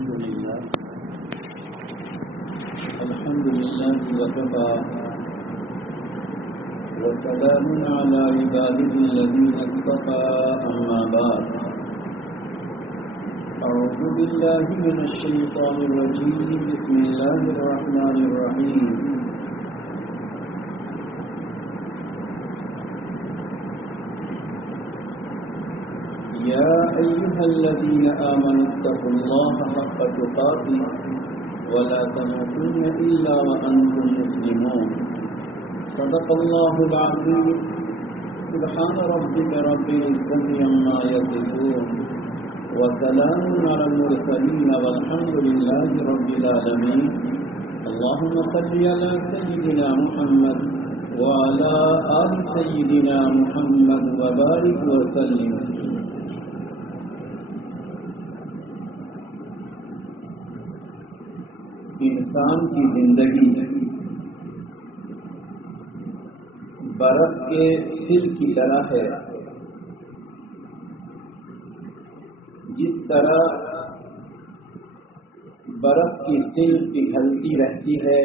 الحمد لله وكفى وسلام على عباده الذين اصطفى أما بعد أعوذ بالله من الشيطان الرجيم بسم الله الرحمن الرحيم يا أيها الذين آمنوا اتقوا الله حق تقاته ولا تموتن إلا وأنتم مسلمون صدق الله العظيم سبحان ربك رب العزة عما يصفون وسلام على المرسلين والحمد لله رب العالمين اللهم صل على سيدنا محمد وعلى آل سيدنا محمد وبارك وسلم. انسان کی زندگی برف کے سل کی طرح ہے. جس طرح برف کی سل پگھلتی رہتی ہے،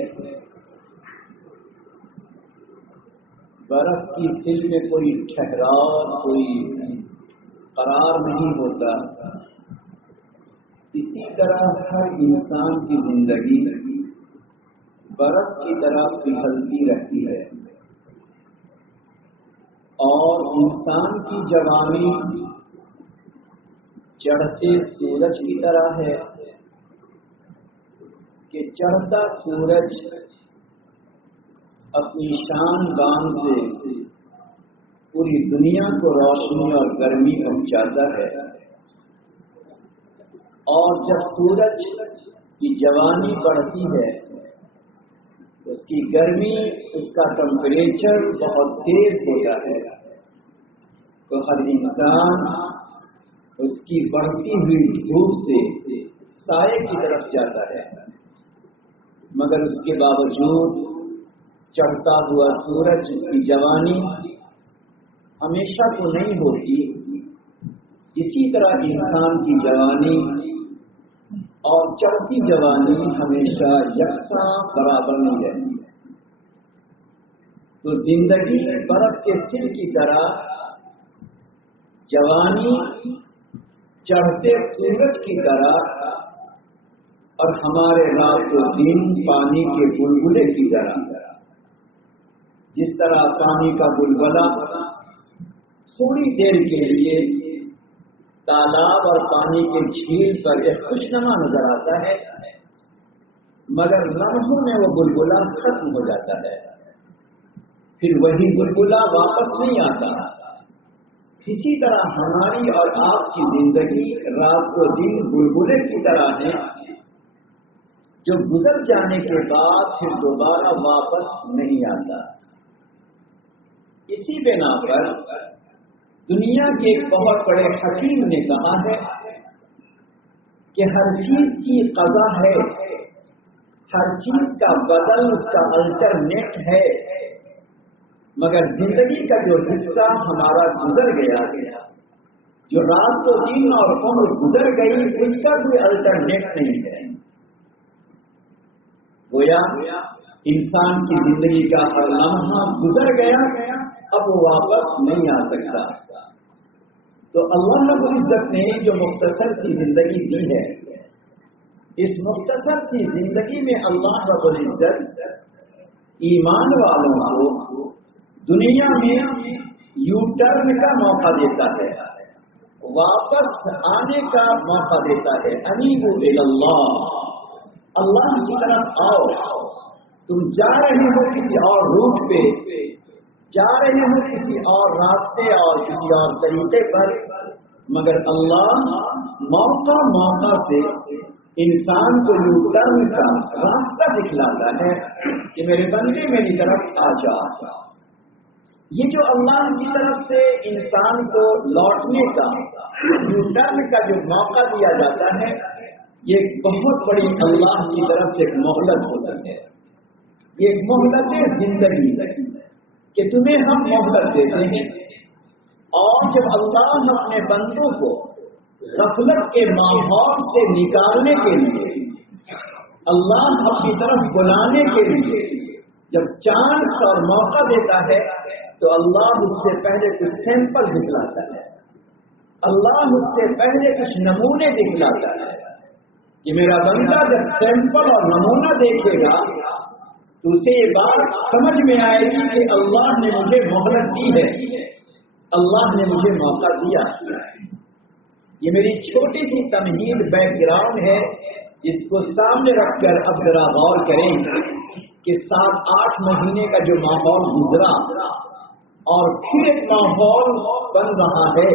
برف کی سل میں کوئی ٹھہراؤ، کوئی قرار نہیں ہوتا، اسی طرح ہر انسان کی زندگی برف کی طرح پگھلتی رہتی ہے. اور انسان کی جوانی چڑھتے سورج کی طرح ہے کہ چڑھتا سورج اپنی شان بان سے پوری دنیا کو روشنی اور گرمی پہنچاتا ہے، اور جب سورج کی جوانی بڑھتی ہے اس کی گرمی، اس کا ٹمپریچر بہت تیز ہوتا ہے، تو ہر انسان اس کی بڑھتی ہوئی دھوپ سے سائے کی طرف جاتا ہے. مگر اس کے باوجود چڑھتا ہوا سورج کی جوانی ہمیشہ تو نہیں ہوتی. اسی طرح انسان کی جوانی اور چڑھتی جوانی ہمیشہ یکساں برابر نہیں رہتی. تو زندگی برف کے سل کی طرح، جوانی چڑھتے سورج کی طرح، اور ہمارے رات و دن پانی کے بلبلے کی طرح. جس طرح پانی کا بلبلہ تھوڑی دیر کے لیے تالاب اور پانی کے جھیل پر ایک خوشنما نظر آتا ہے، مگر لمحوں میں وہ بلبلہ ختم ہو جاتا ہے، پھر وہی بلبلہ واپس نہیں آتا. اسی طرح ہماری اور آپ کی زندگی رات و دن بلبلے کی طرح ہے جو گزر جانے کے بعد پھر دوبارہ واپس نہیں آتا. اسی بنا پر دنیا کے ایک بہت بڑے حکیم نے کہا ہے کہ ہر چیز کی قضا ہے، ہر چیز کا بدل، اس کا الٹرنیٹ ہے، مگر زندگی کا جو حصہ ہمارا گزر گیا، جو رات و دن اور عمر گزر گئی، اس کا کوئی الٹرنیٹ نہیں ہے. گویا انسان کی زندگی کا ہر لمحہ گزر گیا، اب وہ واپس نہیں آ سکتا. تو اللہ رب العزت نے جو مختصر سی زندگی دی ہے، اس مختصر سی زندگی میں اللہ رب العزت ایمان والوں کو دنیا میں یو ٹرن کا موقع دیتا ہے، واپس آنے کا موقع دیتا ہے. انیبوا الی اللہ، اللہ کی طرف آؤ. تم جا رہے ہو کسی اور روٹ پہ، جا رہے ہو کسی اور راستے اور کسی اور طریقے پر، مگر اللہ موقع موقع سے انسان کو یو ٹرن کا راستہ دکھلاتا ہے کہ میرے بندے میری طرف آ جا. یہ جو اللہ کی طرف سے انسان کو لوٹنے کا، یو ٹرن کا جو موقع دیا جاتا ہے، یہ ایک بہت بڑی اللہ کی طرف سے ایک مہلت ہوتی ہے. یہ ایک مہلت زندگی کہ تمہیں ہم مہلت دیتے ہیں، اور جب اللہ اپنے بندوں کو غفلت کے ماحول سے نکالنے کے لیے، اللہ اپنی طرف بلانے کے لیے جب چانس اور موقع دیتا ہے تو اللہ اس سے پہلے کچھ سیمپل دکھلاتا ہے، اللہ اس سے پہلے کچھ نمونے دکھلاتا ہے کہ میرا بندہ جب سیمپل اور نمونہ دیکھے گا تو اسے یہ بات سمجھ میں آئے گی کہ اللہ نے مجھے مہلت دی ہے، اللہ نے مجھے موقع دیا۔ یہ میری چھوٹی سی تمہید بیک گراؤنڈ ہے، جس کو سامنے رکھ کر اب ذرا غور کریں کہ 7-8 مہینے کا جو ماحول گزرا اور پھر ایک ماحول بن رہا ہے،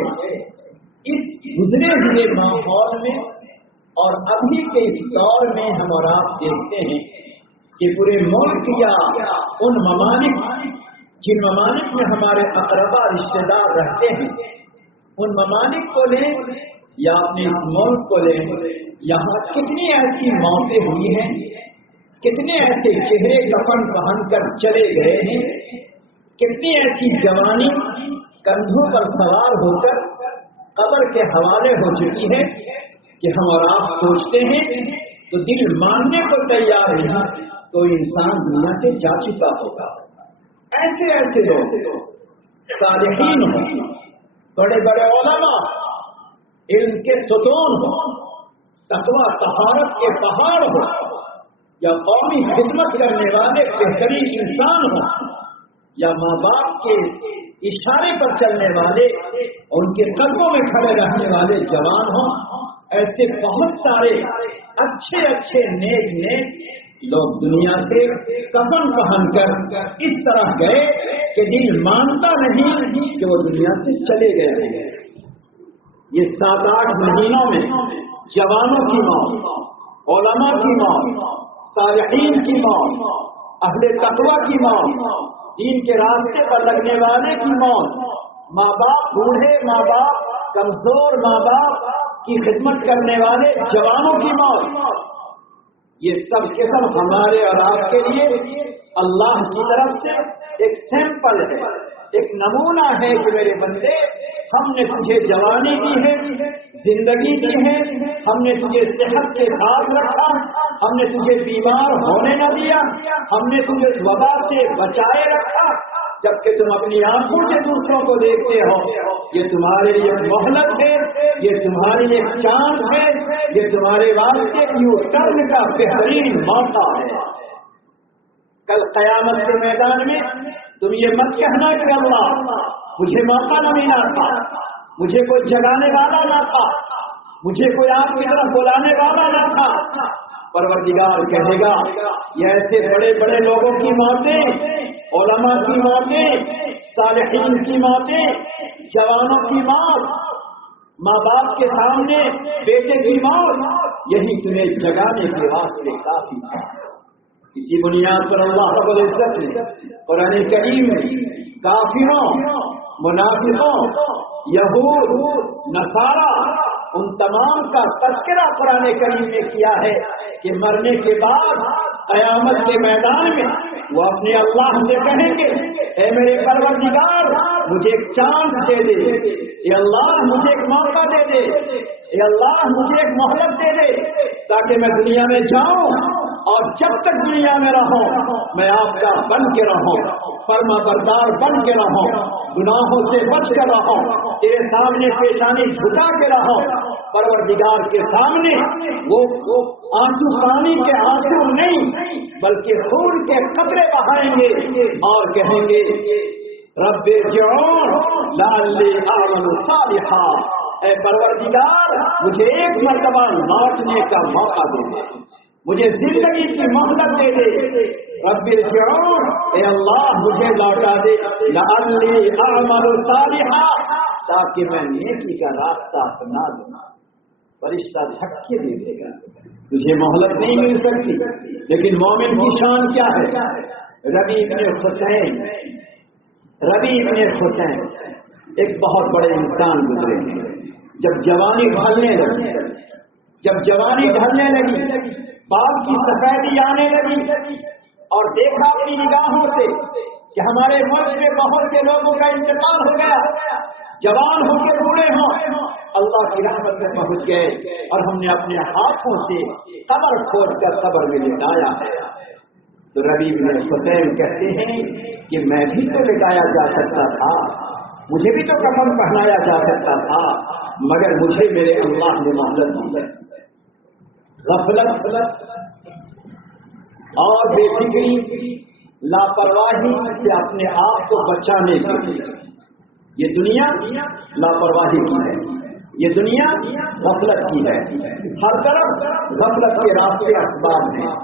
اس گزرے ہوئے ماحول میں اور ابھی کے اس دور میں ہم اور آپ دیکھتے ہیں کہ پورے ملک یا ان ممالک جن ممالک میں ہمارے اقربا رشتے دار رہتے ہیں، ان ممالک کو لیں یا اپنے اس ملک کو لیں، یہاں کتنی ایسی موتیں ہوئی ہیں، کتنے ایسے چہرے کفن پہن کر چلے گئے ہیں، کتنی ایسی جوانی کندھوں پر سوار ہو کر قبر کے حوالے ہو چکی ہے کہ ہم اور آپ سوچتے ہیں تو دل ماننے کو تیار نہیں تو انسان دنیا سے جا چکا ہوگا۔ ایسے ایسے لوگ صالحین ہوں، بڑے بڑے علماء، علم کے ستون ہوں، تقویٰ طہارت کے پہاڑ ہوں، یا قومی خدمت کرنے والے بہترین انسان ہوں، یا ماں باپ کے اشارے پر چلنے والے اور ان کے قدموں میں کھڑے رہنے والے جوان ہوں، ایسے بہت سارے اچھے اچھے نیک لوگ دنیا سے کفن پہن کر اس طرح گئے کہ دل مانتا نہیں کہ وہ دنیا سے چلے گئے ہیں۔ یہ 7-8 مہینوں میں جوانوں کی موت، علماء کی موت، صالحین کی موت، اہل تقویٰ کی موت، دین کے راستے پر لگنے والے کی موت، ماں باپ بوڑھے، ماں باپ کمزور، ماں باپ کی خدمت کرنے والے جوانوں کی موت، یہ سب کے سب ہمارے اور آپ کے لیے اللہ کی طرف سے ایک سیمپل ہے، ایک نمونہ ہے کہ میرے بندے، ہم نے تجھے جوانی دی ہے، زندگی دی ہے، ہم نے تجھے صحت کے ساتھ رکھا، ہم نے تجھے بیمار ہونے نہ دیا، ہم نے تجھے وبا سے بچائے رکھا، جبکہ تم اپنی آنکھوں سے دوسروں کو دیکھتے ہو۔ یہ تمہارے لیے مہلت ہے، یہ تمہاری ایک چانس ہے، یہ تمہارے واسطے یو ٹرن کا بہترین موقع ہے۔ کل قیامت کے میدان میں تم یہ مت کہنا کہ اللہ مجھے موقع نہ ملا تھا، مجھے کوئی جگانے والا نہ تھا، مجھے کوئی آپ کی طرف بلانے والا نہ تھا۔ پروردگار کہے گا یہ ایسے بڑے بڑے لوگوں کی موتیں، علماء کی موتیں، صالحین کی موتیں، جوانوں کی موت، ماں باپ کے سامنے بیٹے کی موت، یہی تمہیں جگانے کے واسطے کافی تھا۔ اسی بنیاد پر اللہ رب العزت نے قرآن کریم میں کافروں، منافقوں، یہود، نصارا، ان تمام کا تذکرہ قرآن کریم نے کیا ہے کہ مرنے کے بعد قیامت کے میدان میں وہ اپنے اللہ سے کہیں گے اے میرے پروردگار مجھے ایک چانس دے دے، اے اللہ مجھے ایک موقع دے دے، اے اللہ مجھے ایک مہلت دے دے تاکہ میں دنیا میں جاؤں اور جب تک دنیا میں رہوں میں آپ کا بن کے رہوں، فرما بردار بن کے رہوں، گناہوں سے بچ کر رہوں، تیرے سامنے پیشانی جھکا کے رہوں۔ پروردگار کے سامنے وہ آنسو پانی کے آنسو نہیں بلکہ خون کے قطرے بہائیں گے اور کہیں گے رب ارجعون لعلی اعمل صالحا، اے پروردگار مجھے ایک مرتبہ لوٹنے کا موقع دے دے، مجھے زندگی کی مہلت دے دے، رب ارجعون اے اللہ مجھے لوٹا دے، لعلی اعمل صالحا تاکہ میں نیکی کا راستہ اپنا دوں۔ فرشتہ دھکے دے دے گا، تجھے مہلت نہیں مل سکتی، لیکن مومن کی شان کیا ہے؟ ربی ابن حسین ایک بہت بڑے انسان گزرے ہیں۔ جب جوانی ڈھلنے لگی، باپ کی سفیدی آنے لگی اور دیکھا اپنی نگاہوں سے کہ ہمارے ملک میں بہت سے لوگوں کا انتقال ہو گیا، جوان ہو کے بوڑھے ہوں، اللہ کی رحمت میں پہنچ گئے اور ہم نے اپنے ہاتھوں سے قبر کھود کر قبر میں لٹایا ہے۔ تو ربیع بن حسین کہتے ہیں کہ میں بھی تو لٹایا جا سکتا تھا، مجھے بھی تو کفن پہنایا جا سکتا تھا، مگر مجھے میرے اللہ نے مہلت دی۔ غفلت اور بے فکری، لاپرواہی سے اپنے آپ کو بچانے کے لیے یہ دنیا لاپرواہی کی ہے، یہ دنیا غفلت کی ہے، ہر طرف غفلت کے راستے اسباب ہیں،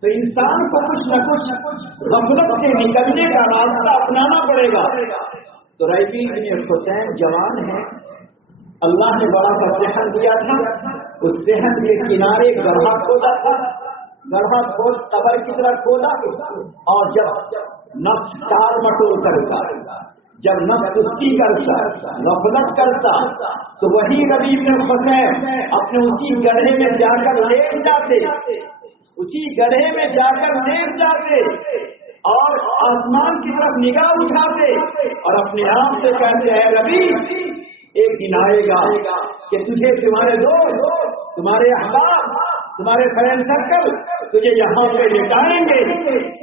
تو انسان کو کچھ نہ کچھ غفلت سے نکلنے کا راستہ اپنانا پڑے گا۔ تو ربیع بن حسین جوان ہے، اللہ نے بڑا سا صحت دیا تھا، اس صحت کے کنارے گڑھا کھودا تھا، گڑھا کھود قبر کی طرح کھودا، اور جب نفس ٹال مٹول کرتا، جب نفس سستی کرتا، غفلت کرتا، تو وہی ربیع بن حسین اپنے اسی گڑھے میں جا کر لیٹ جاتے، اسی گڑھے میں جا کر لیٹ جاتے اور آسمان کی طرف نگاہ اٹھاتے اور اپنے آپ سے کہتے ہیں ربیع ایک دن آئے گا کہ تجھے تمہارے دوست، تمہارے احباب، تمہارے فرینڈ سرکل تجھے یہاں پہ لٹائیں گے،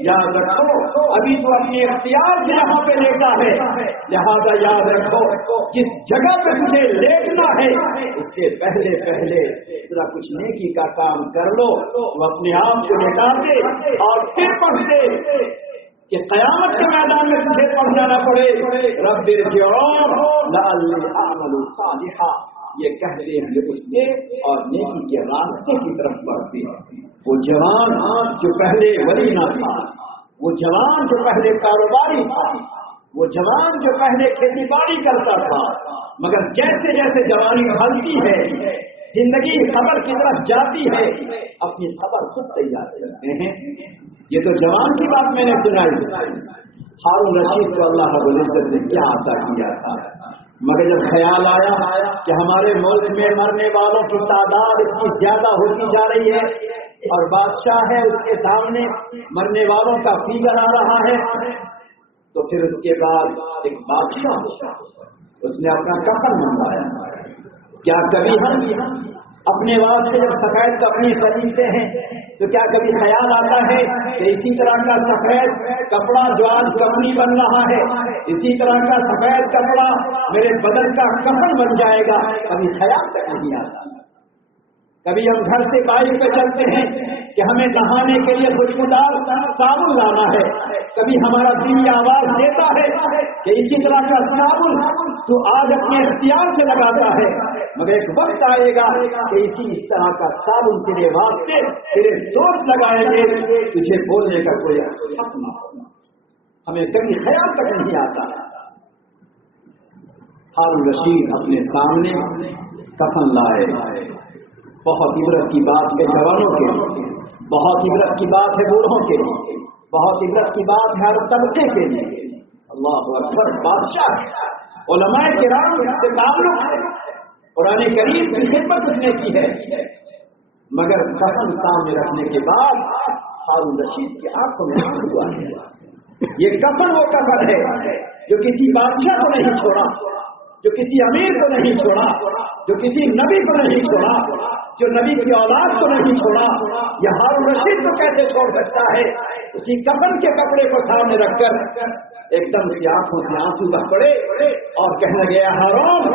یاد رکھو ابھی تو اپنے اختیار سے یہاں پہ لیٹا ہے، لہٰذا یاد رکھو جس جگہ پہ تجھے لیٹنا ہے اس سے پہلے ذرا کچھ نیکی کا کام کر لو۔ وہ اپنے آپ کو لٹاتے اور پھر پڑھتے کہ قیامت کے میدان میں تجھے پڑھنا نہ پڑے رب ارجعون لعلی اعمل صالحا، یہ کہتے ہیں اس کے اور نیکی کے راستے کی طرف بڑھتے ہیں۔ وہ جوان جو پہلے ولی نہ تھا، وہ جوان جو پہلے کاروباری تھا، وہ جوان جو پہلے کھیتی باڑی کرتا تھا، مگر جیسے جیسے جوانی ڈھلتی ہے، زندگی خبر کی طرف جاتی ہے، اپنی خبر خود تیار کرتے ہیں۔ یہ تو جوان کی بات میں نے سنائی، ہارون رشید کو اللہ رب العزت نے کیا عطا کیا تھا، مگر جب خیال آیا کہ ہمارے ملک میں مرنے والوں کی تعداد اتنی زیادہ ہوتی جا رہی ہے اور بادشاہ ہے اس کے سامنے مرنے والوں کا فیگر آ رہا ہے، تو پھر اس کے بعد ایک بادشاہ اس نے اپنا کفن منگوایا۔ کیا کبھی ہم اپنے واسطے جب سفید کپڑے خریدتے ہیں تو کیا کبھی خیال آتا ہے کہ اسی طرح کا سفید کپڑا جو آج کفنی بن رہا ہے، اسی طرح کا سفید کپڑا میرے بدن کا کفن بن جائے گا؟ کبھی خیال تک نہیں آتا۔ کبھی ہم گھر سے بائک پہ چلتے ہیں کہ ہمیں نہانے کے لیے خوشبودار صابن لانا ہے، کبھی ہمارا دل یہ آواز دیتا ہے کہ اسی طرح کا صابن تو آج اپنے اختیار سے لگاتا ہے، مگر ایک وقت آئے گا کہ اس طرح کا صابن تیرے واسطے تیرے دوست لگائیں گے، تجھے بولنے کا کوئی حق نہ ہوگا۔ ہمیں کبھی خیال تک نہیں آتا۔ ہارون رشید اپنے سامنے کفن لائے۔ بہت عبرت کی بات ہے جوانوں کے لیے، بہت عبرت کی بات ہے بوڑھوں کے لیے، بہت عبرت کی بات ہے ہر طبقے کے لیے۔ اللہ اکبر، بادشاہ علماء کرام سے تعلق ہے، قرآن کریم کی خدمت اس نے کی ہے، مگر کفن سامنے رکھنے کے بعد ہارون رشید کی آنکھوں میں آنسو آئے۔ یہ کفن وہ کفن ہے جو کسی بادشاہ کو نہیں چھوڑا، جو کسی امیر کو نہیں چھوڑا، جو کسی نبی کو نہیں چھوڑا، جو نبی کی اولاد کو نہیں چھوڑا۔ یہ ہارون رشید کو کیسے چھوڑ سکتا ہے؟ اسی کفن کے کپڑے کو سامنے رکھ کر ایک دم کی آنکھوں سے آنسو بہ پڑے اور کہنے گیا ہارون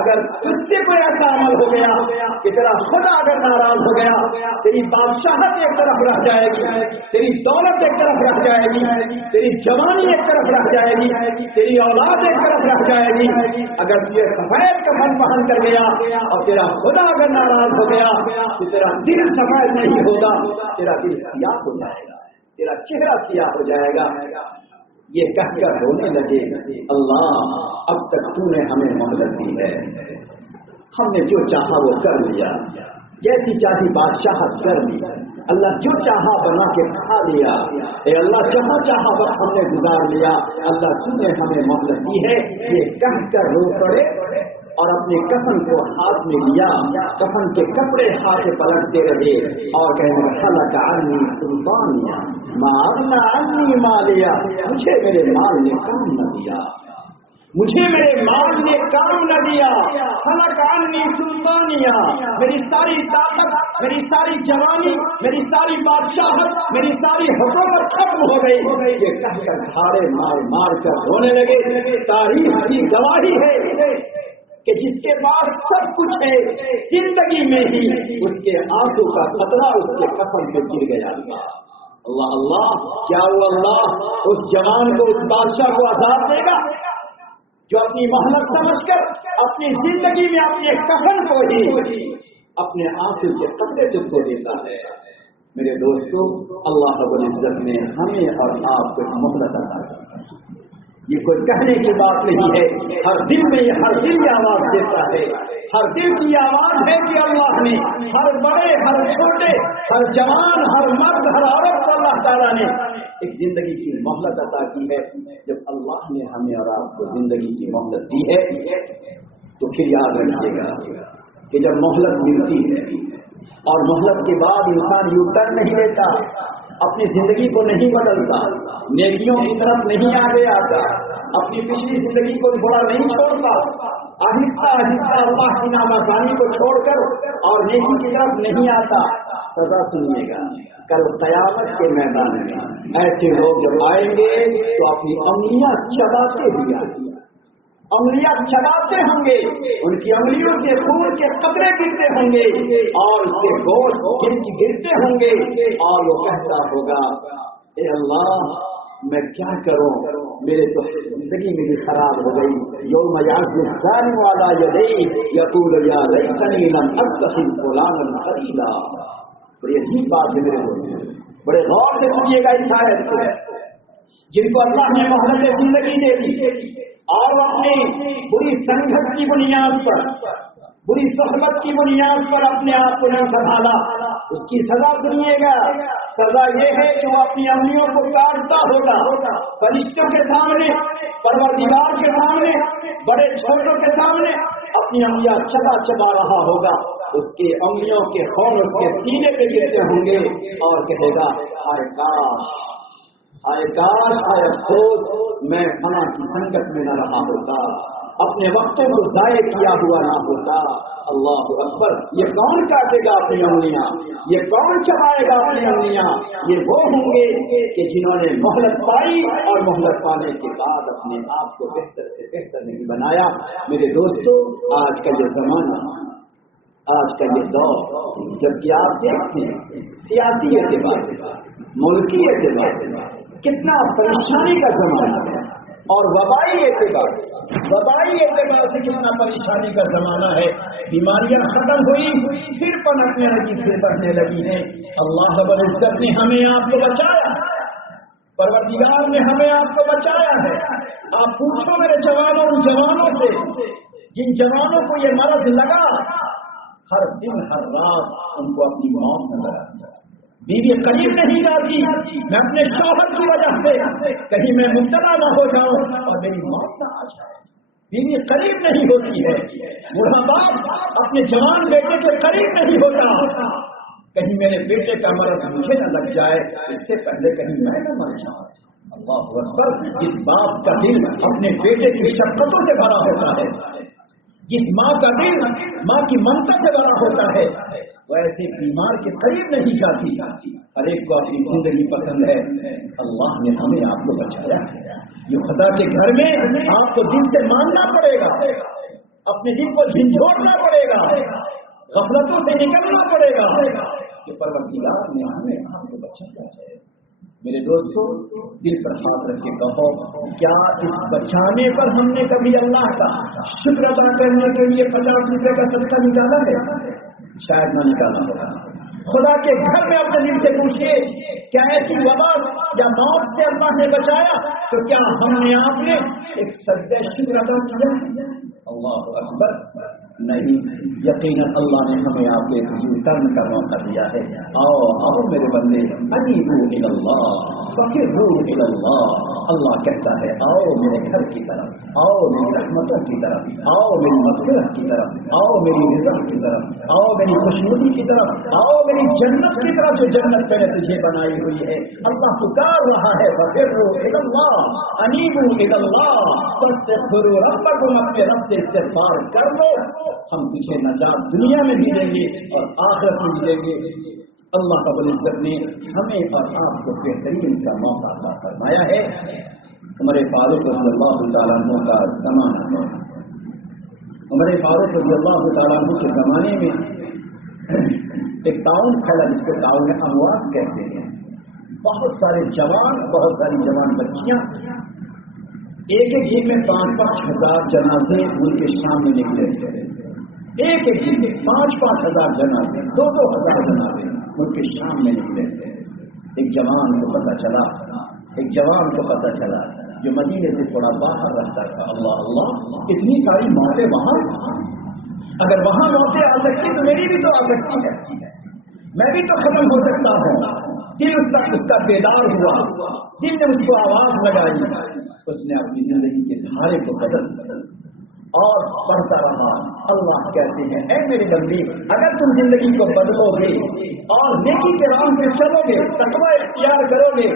اگر تجھ سے کوئی ایسا عمل ہو گیا کہ تیرا خدا اگر ناراض ہو گیا، تیری بادشاہت ایک طرف رہ جائے گی، تیری دولت ایک طرف رہ جائے گی، تیری جوانی ایک طرف رہ جائے گی، تیری اولاد ایک طرف رہ جائے گی، اگر تجھے سفید کفن پہن کر گیا اور تیرا خدا اگر ناراض ہو گیا تو تیرا دل سفید نہیں ہوگا، تیرا دل سیاہ ہو جائے گا، تیرا چہرہ سیاہ ہو جائے گا۔ یہ کہہ کر رونے لگے، اللہ اب تک تو نے ہمیں مہلت دی ہے، ہم نے جو چاہا وہ کر لیا، جیسی چاہی بادشاہت کر لی، اللہ جو چاہا بنا کے کھا لیا، اے اللہ جہاں چاہا وقت ہم نے گزار لیا، اللہ تو نے ہمیں مہلت دی ہے۔ یہ کہہ کر رو پڑے اور اپنے کفن کو ہاتھ میں لیا، کفن کے کپڑے ہاتھ پلٹتے رہے اور کہنے خلق عنی سلطانیہ ما اغنی عنی مالیا، مجھے میرے مال نے کام نہ دیا، مجھے میرے مال نے کام نہ دیا، خلق عنی سلطانیہ، میری ساری طاقت، میری ساری جوانی، میری ساری بادشاہت، میری ساری حکومت ختم ہو گئی، یہ کہہ کر دھاڑے مار مار کر رونے لگے۔ تاریخ کی گواہی ہے کہ جس کے پاس سب کچھ ہے زندگی میں ہی اس کے آنسو کا قطرہ اس کے کفن پہ گر گیا۔ اللہ اللہ، کیا وہ اللہ اس جوان کو، اس بادشاہ کو عذاب دے گا جو اپنی مہلت سمجھ کر اپنی زندگی میں اپنے کفن کو ہی اپنے آنسو کے قطرے سے دھو دیتا ہے؟ میرے دوستو، اللہ رب العزت نے ہمیں اور آپ کو مہلت عطا کی۔ یہ کوئی کہنے کی بات نہیں ہے، ہر دل میں ہر دل یہ آواز دیتا ہے، ہر دل کی آواز ہے کہ اللہ نے ہر بڑے ہر چھوٹے، ہر جوان ہر مرد ہر عورت کو اللہ تعالیٰ نے ایک زندگی کی مہلت عطا کی ہے۔ جب اللہ نے ہمیں اور آپ کو زندگی کی مہلت دی ہے تو پھر یاد رکھیے گا کہ جب مہلت ملتی ہے اور مہلت کے بعد انسان یوں ٹرن نہیں لیتا، اپنی زندگی کو نہیں بدلتا، نیکیوں کی طرف نہیں آگے آتا، اپنی پچھلی زندگی کو تھوڑا نہیں چھوڑتا، آہستہ آہستہ اللہ کی نافرمانی کو چھوڑ کر اور نیکی کی طرف نہیں آتا، سزا سنیے گا کل قیامت کے میدان میں ایسے لوگ جب آئیں گے تو اپنی انگلیاں چباتے ہوئے آئیں گے، انگلیاں چباتے ہوں گے، ان کی انگلیوں کے خون کے قطرے گرتے ہوں گے اور اس کے گوشت گرتے ہوں گے اور وہ کہتا ہوگا اے اللہ میں کیا کروں، میرے تو زندگی میری خراب ہو گئی۔ یوم یعض الظالم علی یدیہ یقول یا لیتنی لم اتخذ فلانا خلیلا۔ بڑی عجیب بات ہے میرے دوست، بڑے غور سے سنیے گا اس آیت کو۔ جن کو اللہ نے مہلت زندگی دے دی اور اپنی بری سنگت کی بنیاد پر، بری صحبت کی بنیاد پر اپنے آپ کو نہیں سنبھالا، اس کی سزا سنیے گا۔ سزا یہ ہے کہ وہ اپنی انگلیوں کو کاٹتا ہوگا، فرشتوں کے سامنے، پروردگار کے سامنے، بڑے چھوٹوں کے سامنے اپنی انگلیاں چبا چبا رہا ہوگا، اس کے انگلیوں کے خون اس کے سینے پہ گرتے ہوں گے اور کہے گا ہائے کاش، ہائے کاش، ہائے افسوس میں فلاں کی سنگت میں نہ رہا ہوتا، اپنے وقتوں کو ضائع کیا ہوا نہ ہوتا۔ اللہ اکبر، یہ کون کاٹے گا اپنی انگلیاں، یہ کون چبائے گا اپنی انگلیاں؟ یہ وہ ہوں گے کہ جنہوں نے مہلت پائی اور مہلت پانے کے بعد اپنے آپ کو بہتر سے بہتر نہیں بنایا۔ میرے دوستو، آج کا یہ زمانہ، آج کا یہ دور، جبکہ آپ دیکھتے ہیں سیاسی اعتبار سے، ملکی اعتبار سے کتنا پریشانی کا زمانہ ہے، اور وبائی اعتبار سے کتنا پریشانی کا زمانہ ہے۔ بیماریاں ختم ہوئی پھر پنپنے لگی، پھر بڑھنے لگی ہیں۔ اللہ رب العزت نے ہمیں آپ کو بچایا، پروردگار نے ہمیں آپ کو بچایا ہے۔ آپ پوچھو میرے جوانوں، ان جوانوں سے جن جوانوں کو یہ مرض لگا، ہر دن ہر رات ان کو اپنی موت نظر آتی ہے۔ بیوی قریب نہیں جاتی، میں اپنے شوہر کی وجہ سے کہیں میں مبتلا نہ ہو جاؤں اور میری موت نہ آ جائے۔ بیوی قریب نہیں ہوتی ہے، بوڑھا باپ اپنے جوان بیٹے کے قریب نہیں ہوتا، کہیں میرے بیٹے کا مرض مجھے نہ لگ جائے، اس سے پہلے کہیں میں نہ مر جاؤں۔ اللہ اکبر، جس باپ کا دل اپنے بیٹے کی شفقتوں سے بھرا ہوتا ہے، جس ماں کا دل ماں کی ممتا سے بھرا ہوتا ہے، وہ ایسے بیمار کے قریب نہیں جاتی۔ ہر ایک کو اپنی زندگی پسند ہے، اللہ نے ہمیں آپ کو بچایا ہے۔ یہ خدا کے گھر میں آپ کو دل سے ماننا پڑے گا، اپنے دل کو جھنجھوڑنا پڑے گا، غفلتوں سے نکلنا پڑے گا کہ پروردگار نے ہمیں آپ کو بچایا ہے۔ میرے دوستو، دل پر ہاتھ رکھ کے کہو، کیا اس بچانے پر ہم نے کبھی اللہ کا شکر ادا کرنے کے لیے 50 روپے کا صدقہ نکالا ہے؟ شاید نہ نکالا ہوگا۔ خدا کے گھر میں اپنے دل سے پوچھیے، کیا ایسی وبا یا موت سے اللہ نے بچایا تو کیا ہم نے آپ نے ایک سجدہ شکر ادا کیا؟ اللہ اکبر، نہیں، یقیناً اللہ نے ہمیں آپ کے یو ٹرن کا موقع دیا ہے. آؤ میرے بندے، انیبوا الی اللہ ففروا الی اللہ. اللہ کہتا ہے آؤ میرے گھر کی طرف، آؤ میری رحمتوں کی طرف، آؤ میری مغفرت کی طرف، آؤ میری رضا کی طرف، آؤ میری خوشنودی کی طرف، آؤ میری جنت کی طرف جو جنت میں نے تجھے بنائی ہوئی ہے. اللہ پکار رہا ہے ففروا الی اللہ، انیبوا الی اللہ فاستغفروا ربکم. اپنے رب سے استغفار کر لو، ہم تجھے نجات دنیا میں بھی دیں گے اور آخرت میں بھی دیں گے. اللہ رب العزت نے ہمیں اور آپ کو بہترین کا موقع عطا فرمایا ہے. عمر فاروق رضی اللہ تعالیٰ عنہ کا زمانہ ہے. عمر فاروق رضی اللہ تعالیٰ عنہ کے زمانے میں ایک تعاون پھیلا جس کو تعاون اموات کہتے ہیں. بہت سارے جوان، بہت ساری جوان بچیاں ایک ایک دن میں 5-5 ہزار جنازے ان کے سامنے نکلے تھے. ایک ایک دن میں 5-5 ہزار جنازے، 2-2 ہزار جنازے ان کے سامنے نکلے تھے. ایک جوان کو پتہ چلا جو مدینے سے تھوڑا باہر رہتا تھا. اللہ اللہ، اتنی ساری موتیں وہاں، اگر وہاں موتیں آ سکتی تو میری بھی تو آ سکتی ہے، میں بھی تو ختم ہو سکتا ہوں. دل اس کا بیدار ہوا، دل نے اس کو آواز لگائی. اس نے اپنی زندگی کے دھارے کو بدل اور پڑھتا رہا. اللہ کہتے ہیں اے میرے بندی، اگر تم زندگی کو بدلو گے اور نیکی کے راہ پہ چلو گے، تقوی اختیار کرو گے،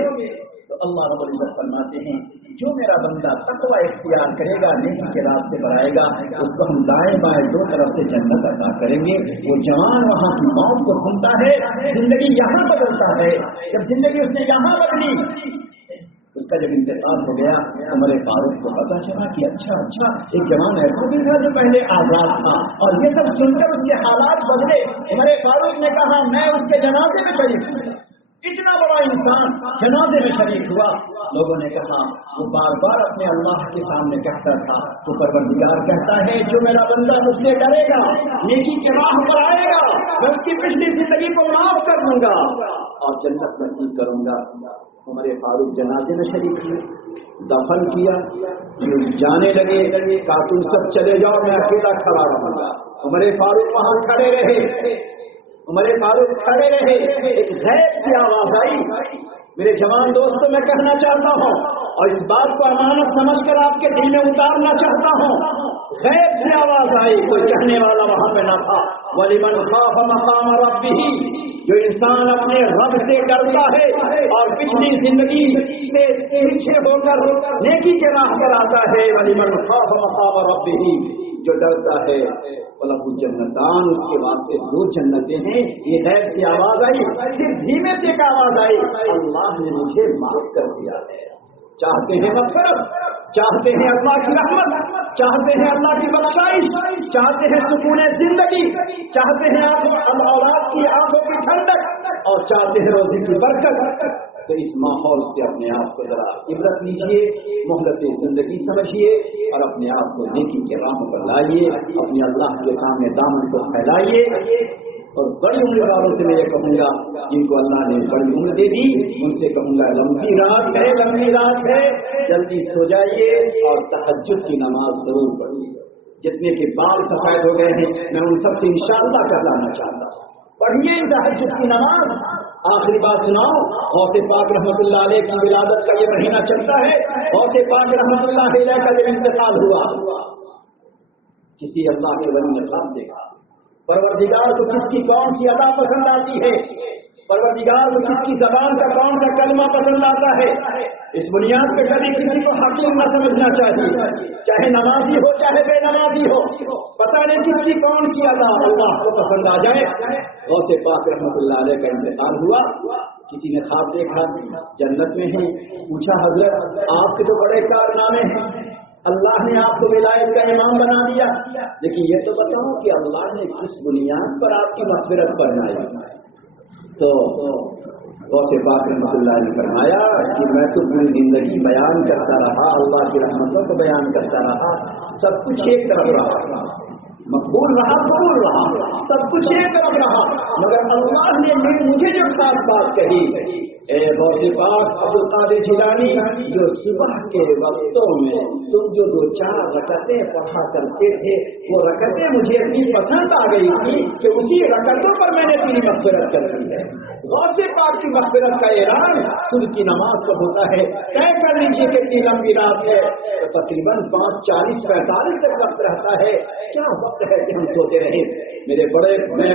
تو اللہ رب العزت فرماتے ہیں جو میرا بندہ تقوی اختیار کرے گا، نیکی کے راستے پر آئے گا، اس کو ہم دائیں بائیں 2 طرف سے جنت عطا کریں گے. وہ جوان وہاں کی موت کو سنتا ہے، زندگی یہاں بدلتا ہے. جب زندگی اس نے یہاں بدلی، اس کا جب انتقال ہو گیا، عمر فاروق کو پتا چلا کہ اچھا ایک جوان ایسا بھی تھا جو پہلے آزاد تھا. اور یہ سب سن کر اس کے حالات بدلے. عمر فاروق نے کہا میں اس کے جنازے میں شریک ہوں. اتنا بڑا انسان جنازے میں شریک ہوا. لوگوں نے کہا وہ بار بار اپنے اللہ کے سامنے کہتا تھا تو پروردگار کہتا ہے جو میرا بندہ مجھ سے ڈرے گا، نیکی کے راہ پر آئے گا، میں اس کی پچھلی زندگی کو معاف کر دوں گا اور جنت نصیب کروں گا. عمر فاروق جنازے میں شریک ہوئے، دفن کیا. جانے لگے کہا تم سب چلے جاؤ، میں اکیلا کھڑا رہوں گا. عمر فاروق وہاں کھڑے رہے. ایک غیب کی آواز آئی. میرے جوان دوستوں میں کہنا چاہتا ہوں اور اس بات کو امانت سمجھ کر آپ کے دل میں اتارنا چاہتا ہوں، غیب کی آواز آئی. کوئی کہنے والا وہاں پہ نہ تھا. وَلِمَنْ خَافَ مَقَامَ رَبِّهِ، جو انسان اپنے رب سے ڈرتا ہے اور پچھلی زندگی سے پیچھے ہو کر نیکی کے راہ پر آتا ہے. وَلِمَنْ خَافَ مَقَامَ رَبِّهِ، جو ڈرتا ہے وَلَهُ جَنَّتَانِ، اس کے واسطے 2 جنتیں ہیں. یہ غیب کی آواز آئی، پھر دھیمے سے ایک آواز آئی، اللہ نے مجھے معاف کر دیا ہے. چاہتے ہیں مغفرت، چاہتے ہیں اللہ کی رحمت، چاہتے ہیں اللہ کی بخشائش، چاہتے ہیں سکون زندگی، چاہتے ہیں اولاد کی آنکھوں کی ٹھنڈک اور چاہتے ہیں روزی کی برکت، تو اس ماحول سے اپنے آپ کو ذرا عبرت لیجیے، مہلت زندگی سمجھیے اور اپنے آپ کو نیکی کے راہ پر لائیے. اپنے اللہ کے سامنے دامن کو پھیلائیے. اور بڑی عمر والوں سے میں یہ کہوں گا جن کو اللہ نے بڑی عمر دے دی، ان سے کہوں گا لمبی رات ہے، جلدی سو جائیے اور تہجد کی نماز ضرور پڑھیے. جتنے کے بال سفید ہو گئے ہیں میں ان سب سے انشاءاللہ کہلانا چاہتا ہوں، پڑھیے تہجد کی نماز. آخری بات سناؤ، غوث پاک رحمۃ اللہ علیہ کی ولادت کا یہ مہینہ چلتا ہے. غوث پاک رحمۃ اللہ علیہ کا جب انتقال ہوا، کسی اللہ کے ولی نے خواب دیکھا. پروردگار کو کس کی کون سی ادا پسند آتی ہے، پروردگار کو کس کی زبان کا کون سا کلمہ پسند آتا ہے. اس بنیاد پہ کبھی کسی کو حقیر نہ سمجھنا چاہیے، چاہے نمازی ہو چاہے بے نمازی ہو. پتہ نہیں کس کی کون سی ادا اللہ کو پسند آ جائے. غوث پاک رحمۃ اللہ علیہ کا انتقال ہوا. کسی نے خواب دیکھا جنت میں ہیں. پوچھا حضرت آپ کے تو بڑے کارنامے ہیں، اللہ نے آپ کو ولایت کا امام بنا دیا، لیکن یہ تو بتاؤ کہ اللہ نے کس بنیاد پر آپ کی مغفرت فرمائی. تو غوث پاک رحمۃ اللہ نے فرمایا کہ میں تو پوری زندگی بیان کرتا رہا، اللہ کی رحمتوں کو بیان کرتا رہا، سب کچھ ایک طرف رہا، مقبول رہا قبول رہا، سب کچھ ایک طرف رہا، مگر اللہ نے مجھے جو خاص بات کہی اے غوث پاک عبدالقادر جیلانی، جو صبح کے وقتوں میں تم جو 2-4 رکعتیں پڑھا کرتے تھے، وہ رکعتیں مجھے اتنی پسند آ گئی تھی کہ اسی رکعتوں پر میں نے تیری مغفرت کر دی ہے۔ غوث پاک کی مغفرت کا اعلان خود کی نماز پر ہوتا ہے۔ طے کر لیجیے کہ اتنی لمبی رات ہے تو تقریباً 5:40-45 تک وقت رہتا ہے۔ کیا وقت ہے کہ ہم سوتے رہیں؟ میں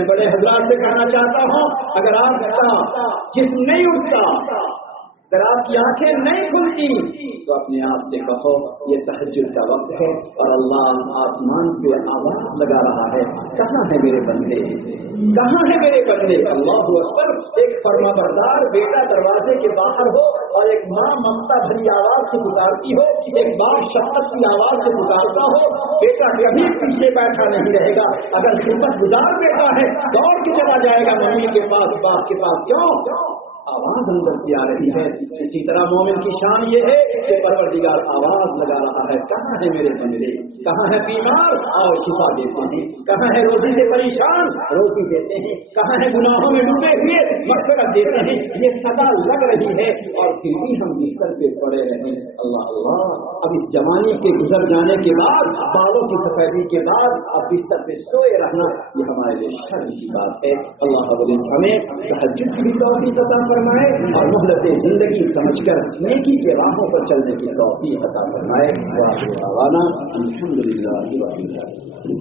بڑے حضرات سے کہنا چاہتا ہوں، اگر آپ کا جسم نہیں اٹھتا، اگر آپ کی آنکھیں نہیں کھلتی تو اپنے آپ سے کہو یہ تہجد کا وقت ہے اور اللہ آسمان پہ آواز لگا رہا ہے، کہاں ہے میرے بندے، کہاں ہے میرے بندے؟ اللہ اکبر۔ ایک فرما بردار بیٹا دروازے کے باہر ہو اور ایک ماں ممتا بھری آواز سے پکارتی ہو، ایک باپ شفقت کی آواز سے پکارتا ہو، بیٹا کبھی پیچھے بیٹھا نہیں رہے گا۔ اگر خدمت گزار بیٹا ہے دوڑ کے چلا جائے گا ممی کے پاس، باپ کے پاس۔ کیوں؟ آواز اندر کی آ رہی ہے۔ اسی طرح مومن کی شان یہ ہے کہ پروردگار آواز لگا رہا ہے، کہاں ہے میرے بندے، کہاں ہے بیمار، آؤ شفا دیتے ہیں، کہاں ہے روزی سے پریشان، روزی دیتے ہیں، کہاں ہے گناہوں میں ڈوبے ہوئے، مغفرت دیتے ہیں۔ یہ صدا لگ رہی ہے اور پھر بھی ہم بستر پہ پڑے رہیں۔ اللہ اللہ، اب اس جوانی کے گزر جانے کے بعد، بالوں کی سفیدی کے بعد اب بستر پہ سوئے رہنا، یہ ہمارے لیے شرم کی بات ہے۔ اللہ ہمیں تہجد کی بھی توفیق عطا فرمائے اور مہلت زندگی سمجھ کر نیکی کے راہوں پر چلنے کی توفیق عطا فرمائے۔ وآخر دعوانا الحمدللہ رب العالمین۔